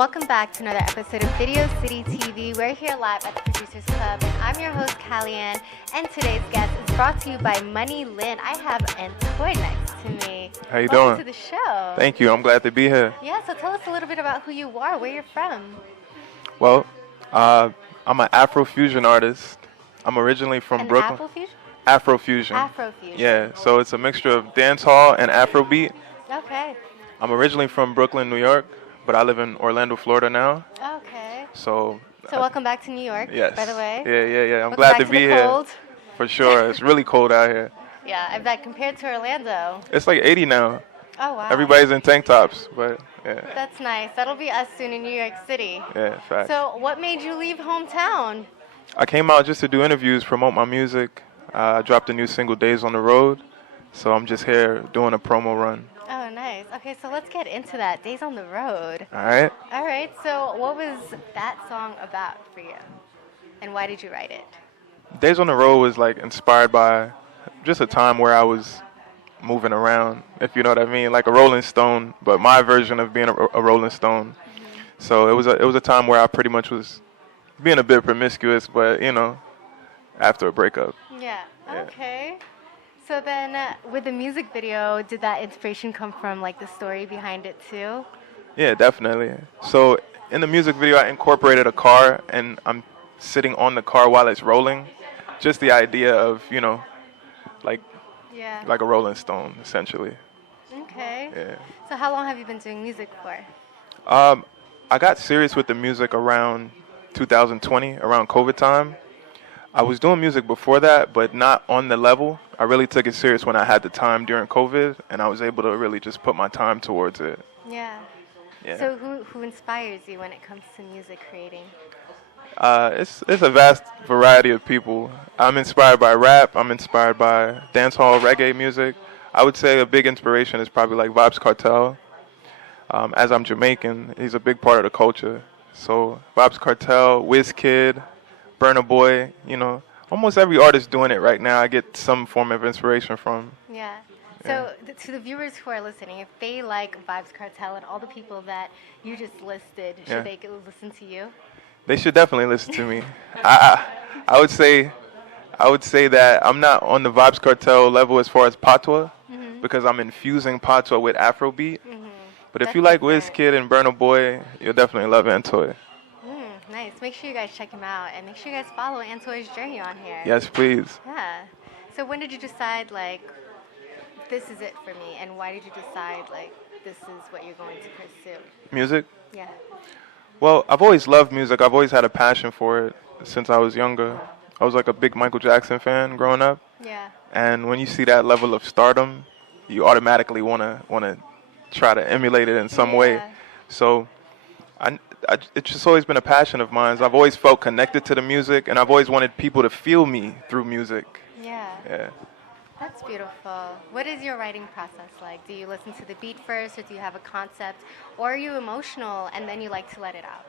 Welcome back to another episode of Video City TV. We're here live at the Producers Club, and I'm your host, Callie-Ann, and today's guest is brought to you by Money Lynn. I have Antoi next to me. How you Welcome doing? to the show. Thank you. I'm glad to be here. Yeah, so tell us a little bit about who you are, where you're from. Well, I'm an Afrofusion artist. I'm originally from Brooklyn. Afrofusion? Afrofusion. Afrofusion. Yeah, so it's a mixture of dancehall and Afrobeat. Okay. I'm originally from Brooklyn, New York, but I live in Orlando, Florida now. Okay. So welcome back to New York, yes. by the way. Yeah. I'm Welcome glad back to be the here. cold. For sure. It's really cold out here. Yeah, I bet compared to Orlando. It's like 80 now. Oh, wow. Everybody's in tank tops, but yeah. That's nice. That'll be us soon in New York City. Yeah, facts. So what made you leave hometown? I came out just to do interviews, promote my music. I dropped a new single, Days on the Road. So I'm just here doing a promo run. Oh, nice. Okay, so let's get into that. Days on the Road. All right. All right, so what was that song about for you? And why did you write it? Days on the Road was like inspired by just a time where I was moving around, if you know what I mean, like a Rolling Stone, but my version of being a Rolling Stone. Mm-hmm. So it was a time where I pretty much was being a bit promiscuous, but you know, after a breakup. Yeah. Yeah. Okay. So then with the music video, did that inspiration come from like the story behind it too? Yeah, definitely. So in the music video, I incorporated a car, and I'm sitting on the car while it's rolling. Just the idea of, you know, like Yeah. a Rolling Stone, essentially. Okay. Yeah. So how long have you been doing music for? I got serious with the music around 2020, around COVID time. I was doing music before that, but not on the level. I really took it serious when I had the time during COVID, and I was able to really just put my time towards it. Yeah. Yeah. So who inspires you when it comes to music creating? It's a vast variety of people. I'm inspired by rap. I'm inspired by dancehall, reggae music. I would say a big inspiration is probably like Vybz Kartel. As I'm Jamaican, he's a big part of the culture. So Vybz Kartel, Wizkid, Burna Boy, you know, almost every artist doing it right now, I get some form of inspiration from. Yeah. So to the viewers who are listening, if they like Vybz Kartel and all the people that you just listed, should they go listen to you? They should definitely listen to me. I would say that I'm not on the Vybz Kartel level as far as patois, because I'm infusing patois with Afrobeat. But if you like Wizkid and Burna Boy, you'll definitely love Antoi. Nice. Make sure you guys check him out, and make sure you guys follow Antoi's journey on here. Yes, please. Yeah. So when did you decide, like, this is it for me, and why did you decide, like, this is what you're going to pursue? Music? Yeah. Well, I've always loved music. I've always had a passion for it since I was younger. I was like a big Michael Jackson fan growing up. Yeah. And when you see that level of stardom, you automatically wanna try to emulate it in some way. So it's just always been a passion of mine. I've always felt connected to the music, and I've always wanted people to feel me through music. Yeah. Yeah. That's beautiful. What is your writing process like? Do you listen to the beat first, or do you have a concept, or are you emotional and then you like to let it out?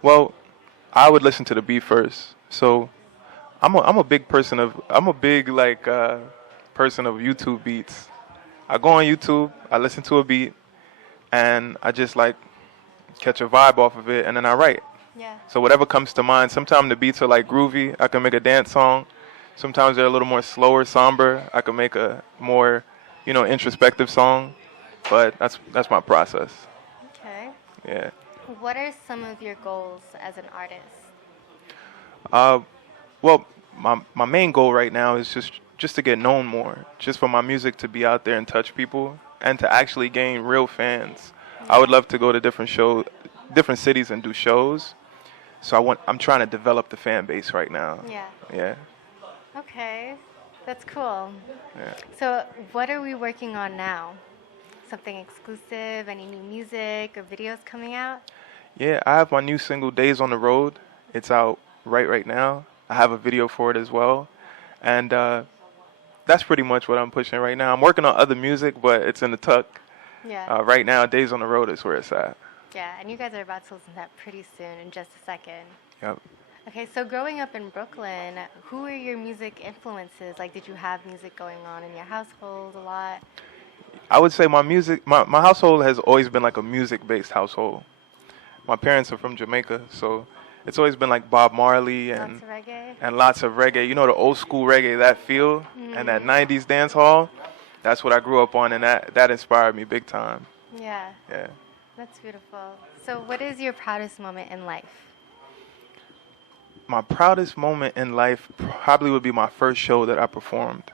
Well, I would listen to the beat first. So I'm a big person of person of YouTube beats. I go on YouTube, I listen to a beat, and I just like catch a vibe off of it, and then I write. Yeah. So whatever comes to mind. Sometimes the beats are like groovy. I can make a dance song. Sometimes they're a little more slower, somber. I can make a more, you know, introspective song. But that's my process. Okay. Yeah. What are some of your goals as an artist? Well, my main goal right now is just to get known more, just for my music to be out there and touch people, and to actually gain real fans. I would love to go to different cities and do shows. So I'm trying to develop the fan base right now. Yeah. Yeah. Okay. That's cool. Yeah. So what are we working on now? Something exclusive? Any new music or videos coming out? Yeah, I have my new single, Days on the Road. It's out right now. I have a video for it as well. And that's pretty much what I'm pushing right now. I'm working on other music, but it's in the tuck. Yeah. Right now, Days on the Road is where it's at. Yeah, and you guys are about to listen to that pretty soon in just a second. Yep. Okay, so growing up in Brooklyn, who were your music influences? Like, did you have music going on in your household a lot? I would say my household has always been like a music-based household. My parents are from Jamaica, so it's always been like Bob Marley Lots of reggae. and lots of reggae. You know, the old school reggae, that feel, and that 90s dance hall. That's what I grew up on, and that inspired me big time. Yeah. Yeah. That's beautiful. So, what is your proudest moment in life? My proudest moment in life probably would be my first show that I performed.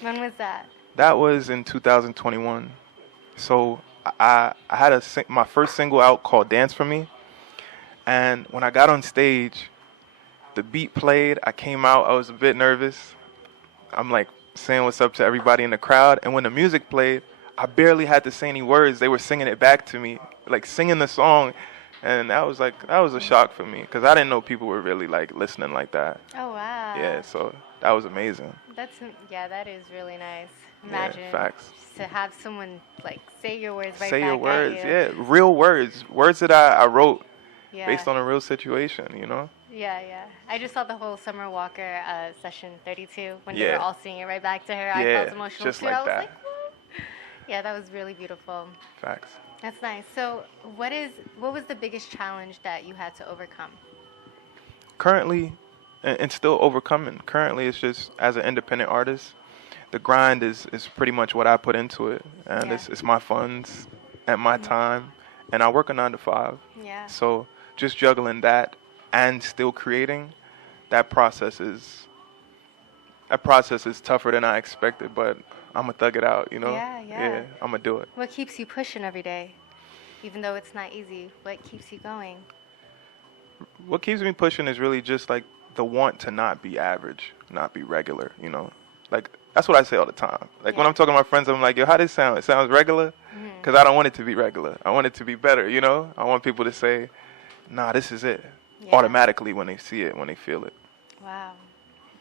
When was that? That was in 2021. So I had my first single out called Dance For Me. And when I got on stage, the beat played. I came out. I was a bit nervous. I'm like saying what's up to everybody in the crowd. And when the music played, I barely had to say any words. They were singing it back to me, like singing the song. And that was a shock for me because I didn't know people were really like listening like that. Oh, wow. Yeah, so that was amazing. That is really nice. Imagine Yeah, facts. to have someone like say your words right Say back your words, at you. yeah, real words that I wrote Yeah. based on a real situation, you know. Yeah, yeah. I just saw the whole Summer Walker session 32 when they Yeah. were all singing it right back to her. I Yeah, felt emotional just too. like I was that. like, woo. Yeah, that was really beautiful. Facts. That's nice. So, what was the biggest challenge that you had to overcome? Currently, and still overcoming. Currently, it's just as an independent artist, the grind is pretty much what I put into it, and Yeah. it's my funds and my time, and I work a 9 to 5. Yeah. So just juggling that and still creating, that process is tougher than I expected, but I'm gonna thug it out, you know? Yeah, yeah. Yeah, I'm gonna do it. What keeps you pushing every day? Even though it's not easy, what keeps you going? What keeps me pushing is really just like the want to not be average, not be regular, you know? Like, that's what I say all the time. Like, when Yeah. I'm talking to my friends, I'm like, yo, how does it sound? It sounds regular? Because I don't want it to be regular. I want it to be better, you know? I want people to say, nah, this is it. Yeah. Automatically when they see it, when they feel it. Wow.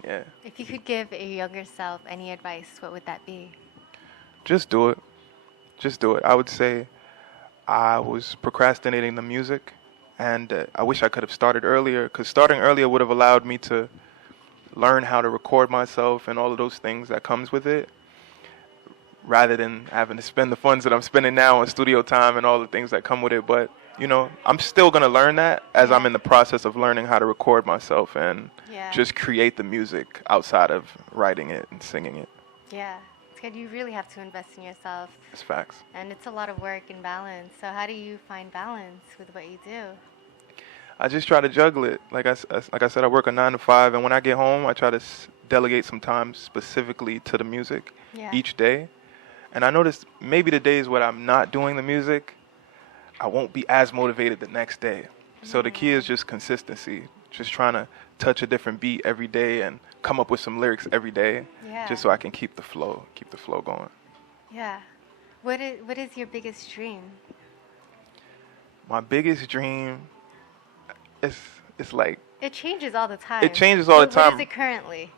Yeah. If you could give a younger self any advice, what would that be? Just do it. Just do it. I would say I was procrastinating the music, and I wish I could have started earlier, because starting earlier would have allowed me to learn how to record myself and all of those things that comes with it, rather than having to spend the funds that I'm spending now on studio time and all the things that come with it. But, you know, I'm still going to learn that as I'm in the process of learning how to record myself and Yeah. just create the music outside of writing it and singing it. Yeah. It's good. You really have to invest in yourself. It's facts. And it's a lot of work and balance. So how do you find balance with what you do? I just try to juggle it. Like I said, I work a 9 to 5, and when I get home, I try to delegate some time specifically to the music each day. And I noticed maybe the days when I'm not doing the music, I won't be as motivated the next day. So the key is just consistency. Just trying to touch a different beat every day and come up with some lyrics every day, just so I can keep the flow going. Yeah. What is your biggest dream? My biggest dream is like, It changes all the time. it changes all the time. What is it currently?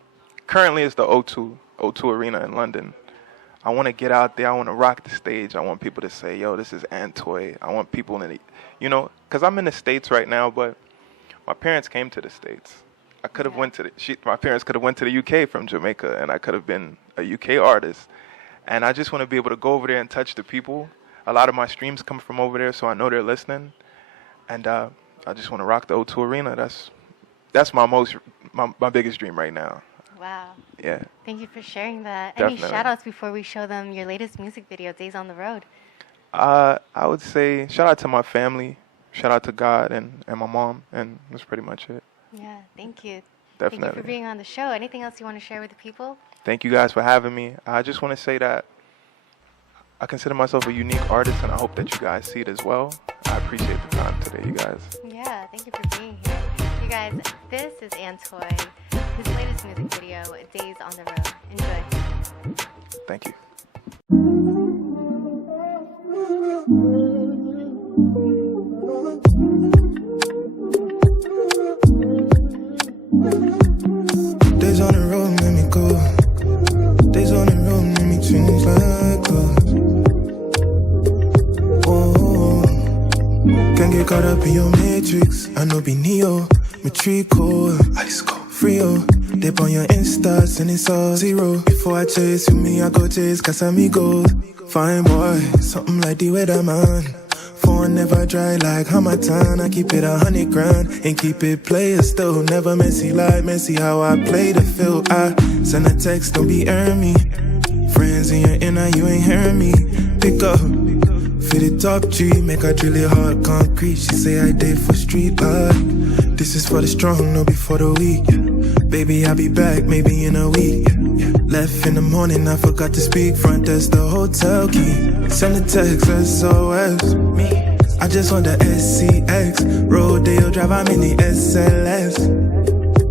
Currently, it's the O2 Arena in London. I want to get out there. I want to rock the stage. I want people to say, yo, this is Antoi. I want people in the, you know, because I'm in the States right now, but my parents came to the States. I could have went to my parents could have went to the UK from Jamaica, and I could have been a UK artist. And I just want to be able to go over there and touch the people. A lot of my streams come from over there, so I know they're listening. And I just want to rock the O2 Arena. That's my biggest dream right now. Wow. Yeah. Thank you for sharing that. Definitely. Any shout outs before we show them your latest music video, Days on the Road? I would say shout out to my family, shout out to God and my mom, and that's pretty much it. Yeah, thank you. Definitely. Thank you for being on the show. Anything else you want to share with the people? Thank you guys for having me. I just want to say that I consider myself a unique artist, and I hope that you guys see it as well. I appreciate the time today, you guys. Yeah, thank you for being here. You guys, this is Antoi. His latest music video, Days on the Road. Enjoy. Thank you. Days on the road make me go. Days on the road make me change like us. Whoa. Can't get caught up in your matrix. I know be Neo, Matrico, Ice Cold, Frio. Dip on your Insta, and it's all zero. Before I chase with me, I go chase Casamigos. Fine boy, something like the weatherman. phone never dry like Hamatan. I keep it 100 grand and keep it player still. Never messy like messy how I play the field. I send a text, don't be earn me. Friends in your inner, you ain't hearing me. Pick up, fit it top G, make her drill it hard concrete. She say I did for street art. This is for the strong, no be for the weak. Baby, I'll be back maybe in a week. Left in the morning, I forgot to speak. Front desk, the hotel key. Send a text, SOS. Me, I just want the SCX. Rodeo drive, I'm in the SLS.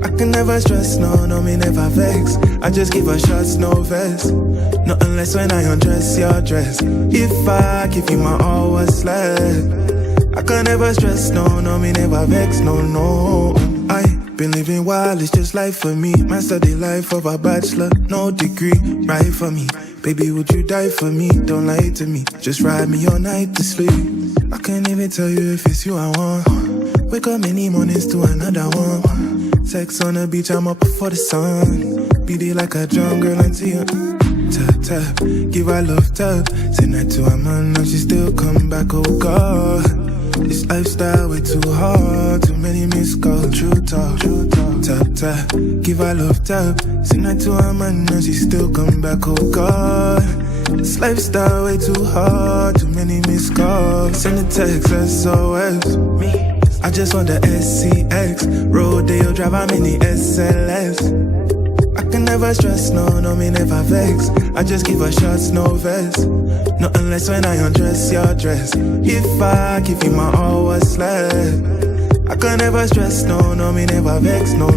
I can never stress, no, me never vex. I just give her shots, no vest. Not unless when I undress your dress. If I give you my all, what's left? I can never stress, no, me never vex, no. I been living wild, it's just life for me. Master the life of a bachelor, no degree, right for me. Baby, would you die for me? Don't lie to me, just ride me all night to sleep. I can't even tell you if it's you I want. Wake up many mornings to another one. Sex on the beach, I'm up before the sun. Beat it like a drum, girl, until you tap, tap, give her love tap. Send that to her man, now she still come back, oh God. This lifestyle way too hard, too many missed calls, true talk. Tap, tap, give her love tap. Send that to her man, now she still come back, oh God. This lifestyle way too hard, too many missed calls. Send a text, SOS. Me, I just want the SCX. Rodeo drive, I'm in the SLS. I can never stress, no, me never vex. I just give her shots, no vest. Not unless when I undress your dress. If I give you my all, what's left? I can never stress, no, me never vex, no,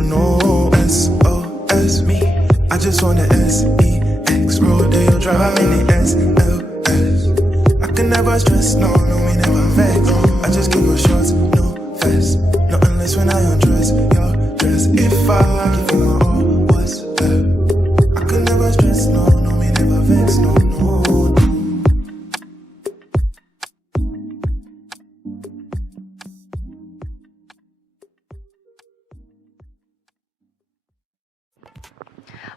SOS. Me, I just want the SEX. Rodeo drive, I'm in the SLS. I can never stress, no, me never vex. I just give her shots, no vest. Not unless when I undress your dress. If I give you my all, what's left? I can never stress, no, me never vex, no.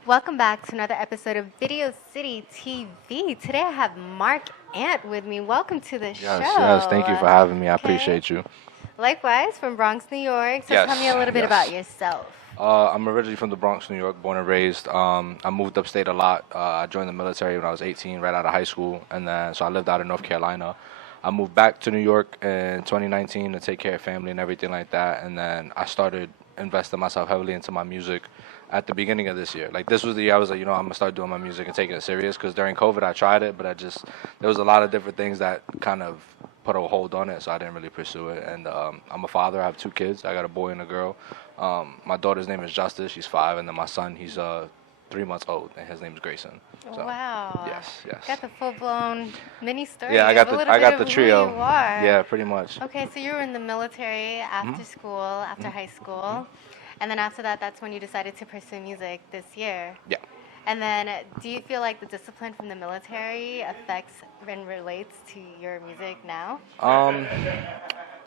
Welcome back to another episode of Video City TV. Today I have Marc Ant with me. Welcome to the show. Yes, thank you for having me. I appreciate you. Likewise, from Bronx, New York. So tell me a little bit about yourself. I'm originally from the Bronx, New York, born and raised. I moved upstate a lot. I joined the military when I was 18, right out of high school, and then so I lived out in North Carolina. I moved back to New York in 2019 to take care of family and everything like that, and then I started investing myself heavily into my music at the beginning of this year. Like, this was the year I was like, I'm going to start doing my music and taking it serious, because during COVID I tried it, but there was a lot of different things that kind of put a hold on it, so I didn't really pursue it. And I'm a father. I have 2 kids. I got a boy and a girl. My daughter's name is Justice. She's 5, and then my son, he's 3 months old, and his name is Grayson. So, wow. Yes. Got the full-blown mini story. Yeah, I got the trio. Who you are. Yeah, pretty much. Okay, so you were in the military after school, after high school, and then after that, that's when you decided to pursue music this year. Yeah. And then, do you feel like the discipline from the military affects and relates to your music now?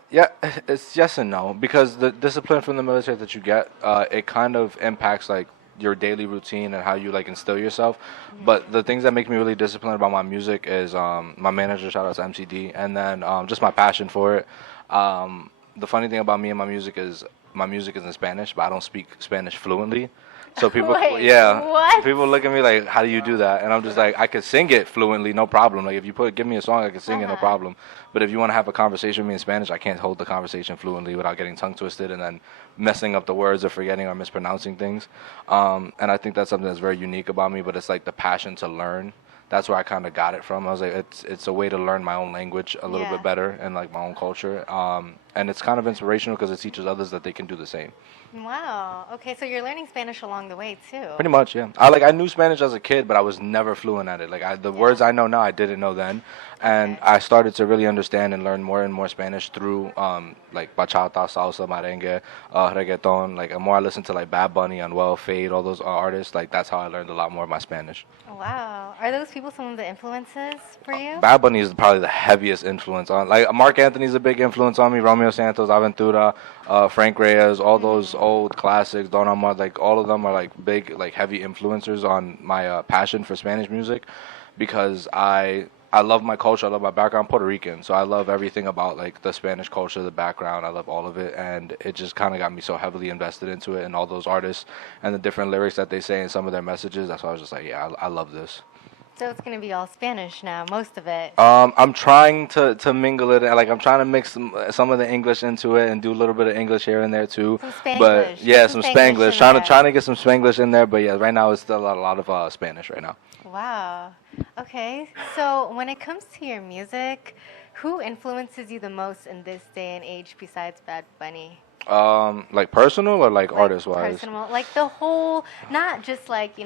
Yeah, it's yes and no, because the discipline from the military that you get, it kind of impacts like your daily routine and how you like instill yourself. But the things that make me really disciplined about my music is my manager, shout out to MCD, and then just my passion for it. The funny thing about me and my music is in Spanish, but I don't speak Spanish fluently. So people, what? people look at me like, how do you do that? And I'm just like, I could sing it fluently, no problem. Like, if you give me a song, I can sing it, no problem. But if you want to have a conversation with me in Spanish, I can't hold the conversation fluently without getting tongue twisted and then messing up the words or forgetting or mispronouncing things. And I think that's something that's very unique about me, but it's like the passion to learn. That's where I kind of got it from. I was like, it's a way to learn my own language a little bit better and like my own culture. And it's kind of inspirational because it teaches others that they can do the same. Wow. Okay, so you're learning Spanish along the way too. Pretty much, yeah. I knew Spanish as a kid, but I was never fluent at it. Like the words I know now, I didn't know then, and I started to really understand and learn more and more Spanish through like bachata, salsa, merengue, reggaeton. Like the more I listened to like Bad Bunny, Anuel, Fade, all those artists, like that's how I learned a lot more of my Spanish. Wow. Are those people some of the influences for you? Bad Bunny is probably the heaviest influence on. Like Marc Anthony's a big influence on me. Romeo Santos, Aventura, Frank Reyes, all those old classics. Don Omar, like all of them are like big, like heavy influencers on my passion for Spanish music, because I I love my culture. I love my background. I'm Puerto Rican, so I love everything about like the Spanish culture, the background. I love all of it, and it just kind of got me so heavily invested into it and all those artists and the different lyrics that they say in some of their messages. That's why I was just like, yeah, I love this. So it's gonna be all Spanish now, most of it. I'm trying to mingle it. Like I'm trying to mix some of the English into it and do a little bit of English here and there too. Some Spanglish. But yeah, Some some Spanglish Spanglish. in Trying to there. trying to get some Spanglish in there. But yeah, right now it's still a lot of Spanish right now. Wow. Okay. So when it comes to your music, who influences you the most in this day and age besides Bad Bunny? Like personal or like artist wise? Personal, like the whole, not just like,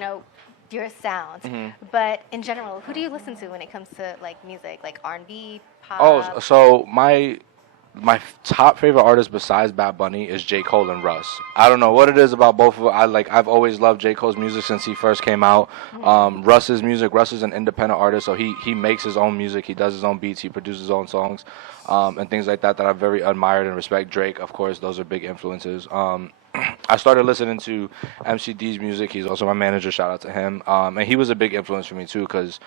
your sound, but in general, who do you listen to when it comes to like music, like R&B, pop? Oh, so my top favorite artist besides Bad Bunny is J. Cole and Russ. I don't know what it is about both of them. I've always loved J. Cole's music since he first came out. Russ's music. Russ is an independent artist, so he makes his own music. He does his own beats. He produces his own songs, and things like that I very admired and respect. Drake, of course, those are big influences. I started listening to MCD's music. He's also my manager. Shout out to him. And he was a big influence for me too, because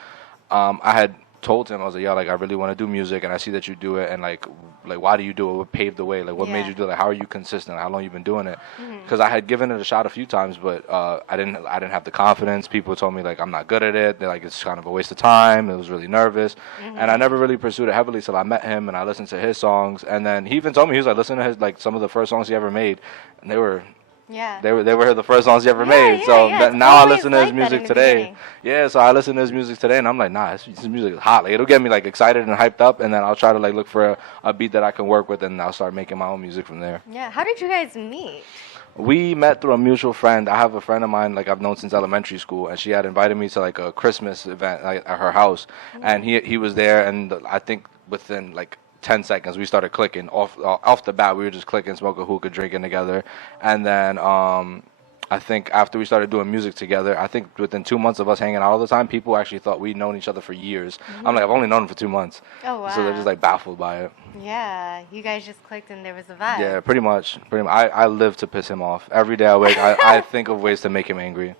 I had told him, I was like, I really want to do music, and I see that you do it, and like why do you do it? What paved the way? Like what made you do it? Like how are you consistent? How long you been doing it? Because I had given it a shot a few times, but I didn't have the confidence. People told me like I'm not good at it. They're like it's kind of a waste of time. I was really nervous, and I never really pursued it heavily till I met him and I listened to his songs. And then he even told me, he was like, listen to his like some of the first songs he ever made, and they were the first songs he ever made. So now I listen to his music today. Yeah, so I listen to his music today, and I'm like, nah, his music is hot. Like it'll get me like excited and hyped up, and then I'll try to like look for a beat that I can work with, and I'll start making my own music from there. Yeah. How did you guys meet? We met through a mutual friend. I have a friend of mine like I've known since elementary school, and she had invited me to like a Christmas event like, at her house, and he was there, and I think within like 10 seconds we started clicking off the bat. We were just clicking, smoking hookah, drinking together, and then I think after we started doing music together, I think within 2 months of us hanging out all the time, people actually thought we'd known each other for years. I'm like, I've only known him for 2 months. Oh wow. So they're just like baffled by it. Yeah, you guys just clicked and there was a vibe. Yeah, pretty much. I live to piss him off. Every day I wake, I think of ways to make him angry.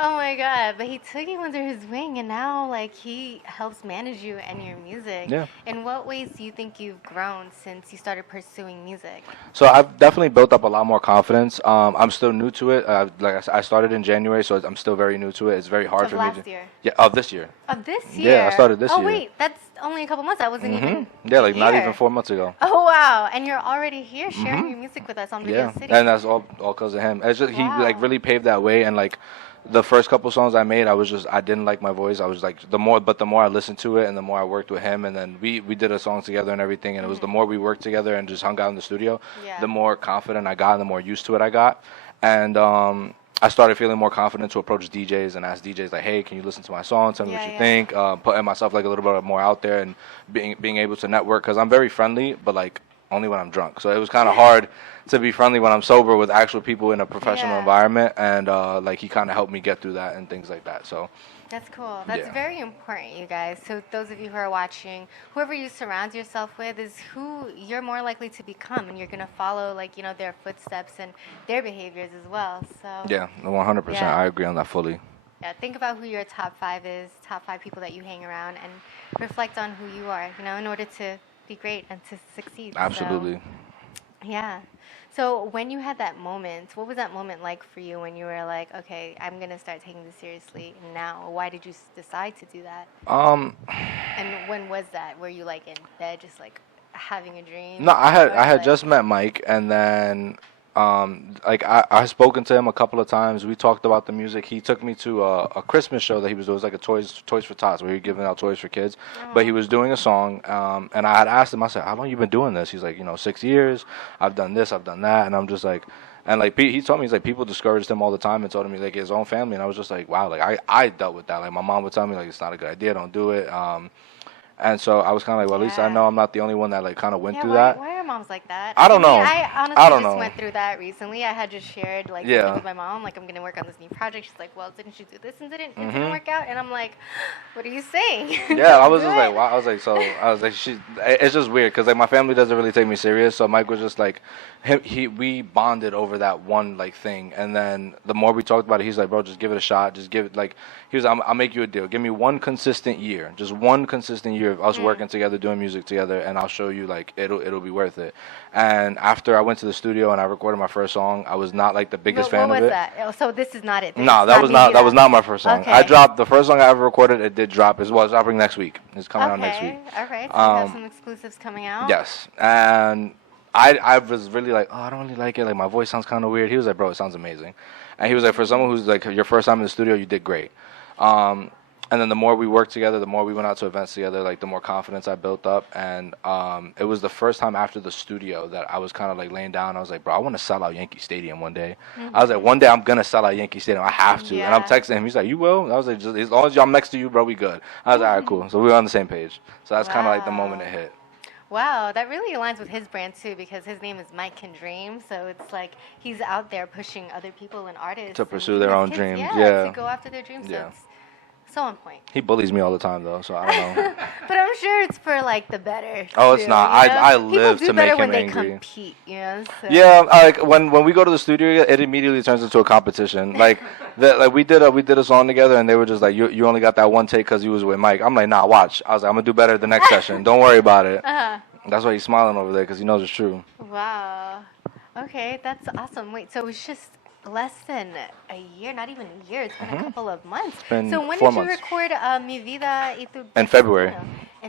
Oh my God, but he took you under his wing, and now like he helps manage you and your music. Yeah. In what ways do you think you've grown since you started pursuing music? So I've definitely built up a lot more confidence. I'm still new to it. I started in January, so I'm still very new to it. It's very hard Of for me last to. year? Yeah, of this year. Of this year? Yeah, I started this year. Oh wait, that's only a couple months. I wasn't even. Yeah, like not here. even 4 months ago. Oh wow, and you're already here sharing your music with us on Yeah, Video City. and that's all because of him. It's just he like Wow. really paved that way, and like the first couple songs I made, I didn't like my voice. I was like the more I listened to it, and the more I worked with him, and then we did a song together and everything, and it was the more we worked together and just hung out in the studio, Yeah. the more confident I got, and the more used to it I got, and I started feeling more confident to approach DJs and ask DJs like, hey, can you listen to my song? Tell me what you think. Putting myself like a little bit more out there and being able to network, because I'm very friendly, but like only when I'm drunk. So it was kind of hard to be friendly when I'm sober with actual people in a professional environment, and like he kind of helped me get through that and things like that. So That's cool. That's Yeah. very important, you guys. So those of you who are watching, whoever you surround yourself with is who you're more likely to become, and you're gonna follow their footsteps and their behaviors as well. So yeah, 100%. Yeah. I agree on that fully. yeah, think about who your top 5 is, top 5 people that you hang around, and reflect on who you are, in order to be great and to succeed. So, Absolutely. yeah. So when you had that moment, what was that moment like for you when you were like, okay, I'm going to start taking this seriously now? Why did you decide to do that? And when was that? Were you like in bed just like having a dream? No, I Or, had like- just met Mike, and then like I spoken to him a couple of times. We talked about the music. He took me to a Christmas show that he was doing. It was like a Toys for Tots, where he was giving out toys for kids. But he was doing a song, and I had asked him, I said, how long you been doing this? He's like, 6 years. I've done this, I've done that, and I'm just like, and like he told me, he's like, people discouraged him all the time and told him like his own family, and I was just like, wow, like I dealt with that. Like my mom would tell me like it's not a good idea, don't do it. And so I was kind of like, well, at least I Yeah. know I'm not the only one that like kind of went Yeah, through why that. are mom's like that. I don't know. I honestly just went through that recently. I had just shared like something with my mom, like I'm gonna work on this new project. She's like, well, didn't you do this and it didn't work out? And I'm like, what are you saying? Yeah, I was just like, wow. I was like, it's just weird because like my family doesn't really take me serious. So Mike was just like, we bonded over that one like thing, and then the more we talked about it, he's like, bro, just give it a shot. Just give it like he was. I'll make you a deal. Give me one consistent year, just one consistent year of us working together, doing music together, and I'll show you like it'll be worth it. And after I went to the studio and I recorded my first song, I was not like the biggest fan of it. What was that? Oh, so this is not it. No, that was not my first song. Okay. I dropped the first song I ever recorded. It did drop as well. It's dropping next week. It's coming out next week. All right. So we have some exclusives coming out. Yes, and I was really like, oh, I don't really like it. Like my voice sounds kind of weird. He was like, bro, it sounds amazing. And he was like, for someone who's like your first time in the studio, you did great. And then the more we worked together, the more we went out to events together, like the more confidence I built up. And it was the first time after the studio that I was kind of like laying down. I was like, bro, I want to sell out Yankee Stadium one day. I was like, one day I'm going to sell out Yankee Stadium. I have to. And I'm texting him. He's like, you will? And I was like, just as long as I'm next to you, bro, we good. I was like, all right, cool. So we were on the same page. So that's kind of like the moment it hit. Wow, that really aligns with his brand too, because his name is Mike Can Dream. So it's like he's out there pushing other people and artists to pursue their own dreams. Yeah, to go after their dreams. Yeah. So on point. He bullies me all the time though, so I don't know. But I'm sure it's for like the better. Oh, it's not. I live to make him angry. People do better when they compete, you know. So. Yeah, like when we go to the studio, it immediately turns into a competition. Like we did a song together, and they were just like, you only got that one take because you was with Mike. I'm like, nah, watch. I was like, I'm gonna do better the next session. Don't worry about it. That's why he's smiling over there because he knows it's true. Wow. Okay, that's awesome. Wait, so it's just less than a year, not even a year. It's been a couple of months. So when did you record Mi Vida y Tu? In February.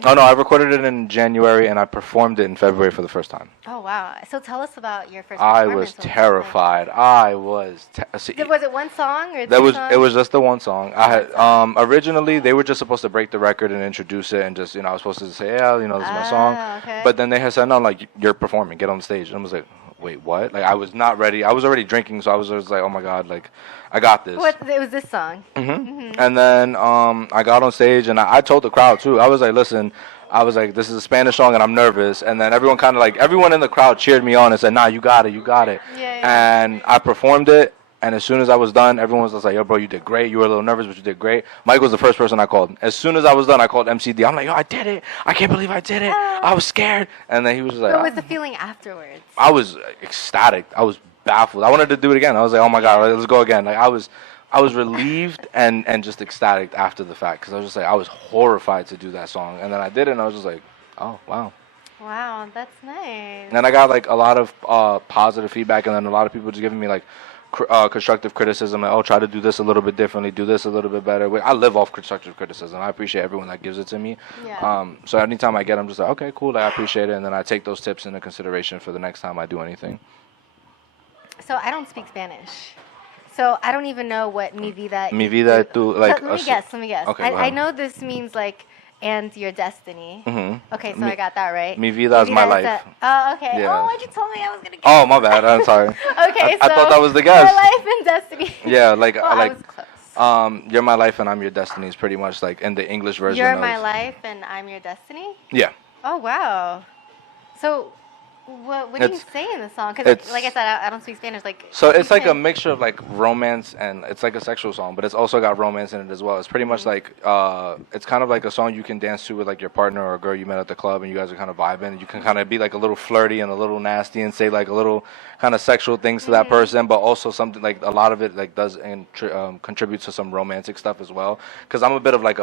Oh no, I recorded it in January and I performed it in February for the first time. Oh wow! So tell us about your first performance. I was terrified. Was it one song or it was just the one song. I had originally they were just supposed to break the record and introduce it and just I was supposed to say this is my song. Okay. But then they had said no, like you're performing, get on the stage. And I was like, wait, what? Like I was not ready. I was already drinking, so I was just like, oh my god, like I got this. It was this song. And then I got on stage and I told the crowd too. I was like, listen, this is a Spanish song and I'm nervous. And then everyone in the crowd cheered me on and said, nah, you got it. Yeah. And I performed it. And as soon as I was done, everyone was just like, yo, bro, you did great. You were a little nervous, but you did great. Mike was the first person I called. As soon as I was done, I called MCD. I'm like, yo, I did it. I can't believe I did it. I was scared. And then he was just like, what was the feeling afterwards? I was ecstatic. I was baffled. I wanted to do it again. I was like, oh my God, let's go again. Like I was relieved and just ecstatic after the fact because I was just like, I was horrified to do that song. And then I did it and I was just like, oh, wow. Wow, that's nice. And I got like a lot of positive feedback and then a lot of people just giving me like constructive criticism, like, try to do this a little bit differently, do this a little bit better. I live off constructive criticism. I appreciate everyone that gives it to me. Yeah. So anytime I get, I'm just like, okay, cool, I appreciate it, and then I take those tips into consideration for the next time I do anything. So I don't speak Spanish. So I don't even know what Mi Vida Tu, like. Let me guess. Okay, I know this means like and your destiny. Okay, so I got that right. Mi vida is my life. Oh, okay. Yeah. Oh, why'd you tell me I was gonna get Oh, my bad. I'm sorry. Okay, I thought that was the guess. My life and destiny. Yeah, like well, I was close. You're my life and I'm your destiny is pretty much like in the English version. You're my life and I'm your destiny. Yeah. Oh wow. So. What do you say in the song? Because, like I said, I don't speak Spanish. So it's like a mixture of like romance and it's like a sexual song, but it's also got romance in it as well. It's pretty much like it's kind of like a song you can dance to with like your partner or a girl you met at the club, and you guys are kind of vibing. And you can kind of be like a little flirty and a little nasty and say like a little kind of sexual things to that person, but also something like a lot of it like does contribute to some romantic stuff as well. Because I'm a bit of like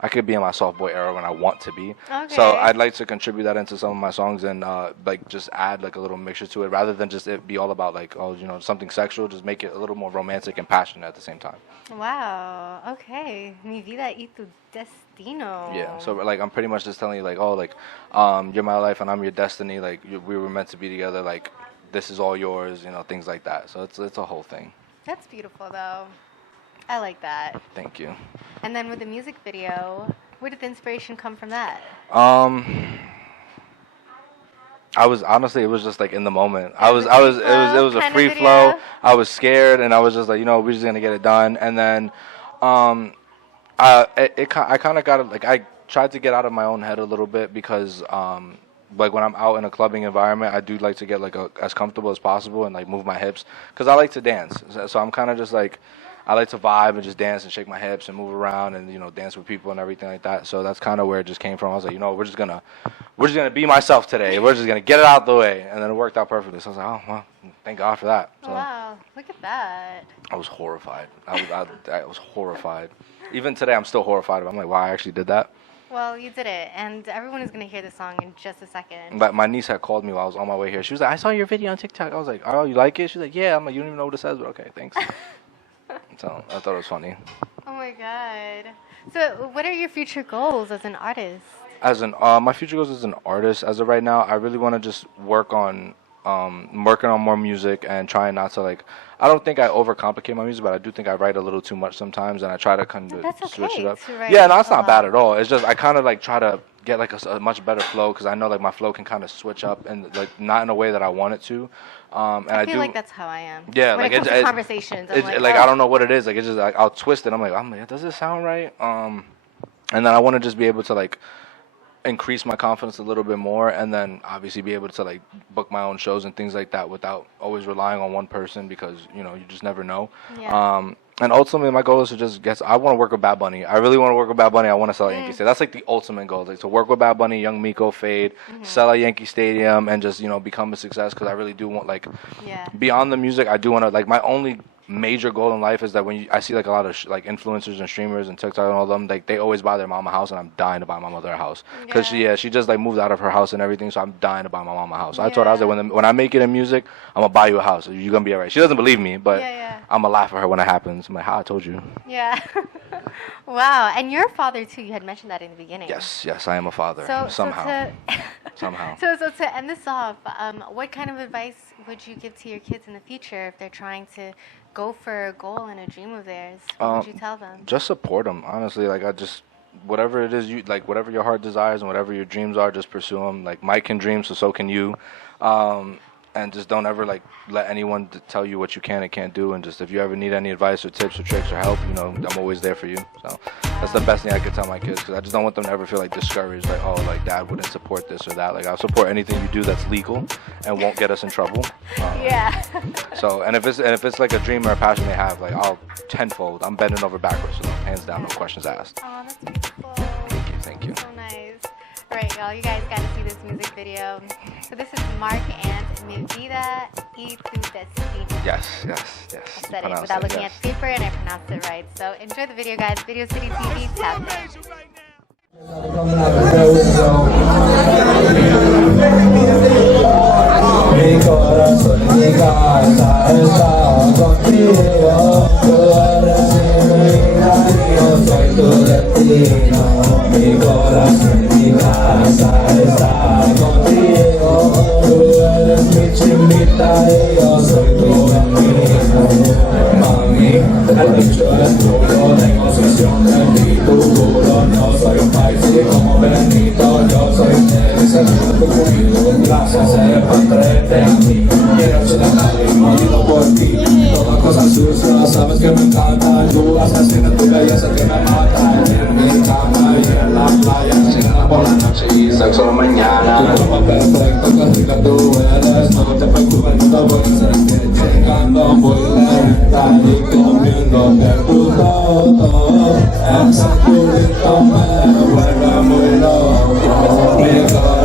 I could be in my soft boy era when I want to be. Okay. So I'd like to contribute that into some of my songs and like just add like a little mixture to it rather than just it be all about like something sexual. Just make it a little more romantic and passionate at the same time. Wow. Okay. Mi vida y tu destino. Yeah. So like I'm pretty much just telling you like you're my life and I'm your destiny. Like we were meant to be together. Like this is all yours. Things like that. So it's a whole thing. That's beautiful though. I like that. Thank you. And then with the music video, where did the inspiration come from that? I was honestly, it was just like in the moment. It was a free flow. I was scared, and I was just like, we're just gonna get it done. And then, I kind of got it. Like I tried to get out of my own head a little bit because like when I'm out in a clubbing environment, I do like to get like as comfortable as possible and like move my hips because I like to dance. So I'm kind of just like I like to vibe and just dance and shake my hips and move around and dance with people and everything like that. So that's kind of where it just came from. I was like, we're just gonna be myself today. We're just gonna get it out the way, and then it worked out perfectly. So I was like, oh well, thank God for that. So wow, look at that. I was horrified. I was horrified. Even today, I'm still horrified. I'm like, wow, I actually did that. Well, you did it, and everyone is going to hear the song in just a second. But my niece had called me while I was on my way here. She was like, I saw your video on TikTok. I was like, oh, you like it? She's like, yeah. I'm like, you don't even know what it says, but okay, thanks. So I thought it was funny. Oh, my God. So what are your future goals as an artist? My future goals as an artist, as of right now, I really want to just working on more music and trying not to like. I don't think I overcomplicate my music, but I do think I write a little too much sometimes, and I try to kind of switch it up. Yeah, no, it's not bad at all. It's just I kind of like try to get like a much better flow because I know like my flow can kind of switch up and like not in a way that I want it to. And I feel like that's how I am. Yeah, when like it comes to conversations. I'm like I don't know what it is. Like it's just like I'll twist it. I'm like, does this sound right? And then I want to just be able to like increase my confidence a little bit more, and then obviously be able to like book my own shows and things like that without always relying on one person because you just never know. Yeah. And ultimately my goal is to just I want to work with Bad Bunny. I really want to work with Bad Bunny. I want to sell at Yankee Stadium. That's like the ultimate goal, like to work with Bad Bunny, Young Miko, Fade, sell at Yankee Stadium, and just become a success because I really do want like beyond the music. I do want to like my only major goal in life is that when I see like a lot of like influencers and streamers and TikTok and all of them, like they always buy their mama a house, and I'm dying to buy my mother a house because she just like moved out of her house and everything, so I'm dying to buy my mama a house. So I told her, I was like, when I make it in music, I'm gonna buy you a house. You're gonna be alright. She doesn't believe me, but I'm gonna laugh at her when it happens. I'm like, how I told you. Yeah. Wow. And you're a father too. You had mentioned that in the beginning. Yes, I am a father. Somehow. Somehow. So to end this off, what kind of advice would you give to your kids in the future if they're trying to go for a goal and a dream of theirs? What would you tell them? Just support them, honestly. Like whatever it is you like, whatever your heart desires and whatever your dreams are, just pursue them. Like Mike can dream, so can you. And just don't ever like let anyone tell you what you can and can't do. And just if you ever need any advice or tips or tricks or help, I'm always there for you. So that's the best thing I could tell my kids because I just don't want them to ever feel like discouraged, like, oh, like dad wouldn't support this or that. Like I'll support anything you do that's legal and won't get us in trouble. Yeah. So and if it's like a dream or a passion they have, like I'll tenfold. I'm bending over backwards, so hands down, no questions asked. Oh, that's beautiful. Thank you. So nice. All right, y'all, you guys got to see this music video. So this is Marc Ant, Mi Vida y Tu Destino. Yes. I said it without looking at the paper, and I pronounced it right. So enjoy the video, guys. Video City TV, tap in. Mi corazón y mi casa está contigo. Tú eres mi vida y yo soy tu destino. Mi corazón y mi casa está contigo. Tú eres mi chimita y yo soy tu amigo. Mami, el bicho es tuyo, tengo obsesión de ti, tu culo. No soy un país como Benito, yo soy un gracias encontrarte a mí. Quiero chillar y morirlo por ti. Todas cosas sucias, sabes que me encantan. Tú asesinas tu belleza que me mata. En mi cama y en la playa, cena por la noche y sexo mañana. Tu cuerpo perfecto, que rica tú eres. No te preocupes, no te voy a hacer llegando muy lenta y comiendo de tu todo. Ese culito me vuelve muy loco.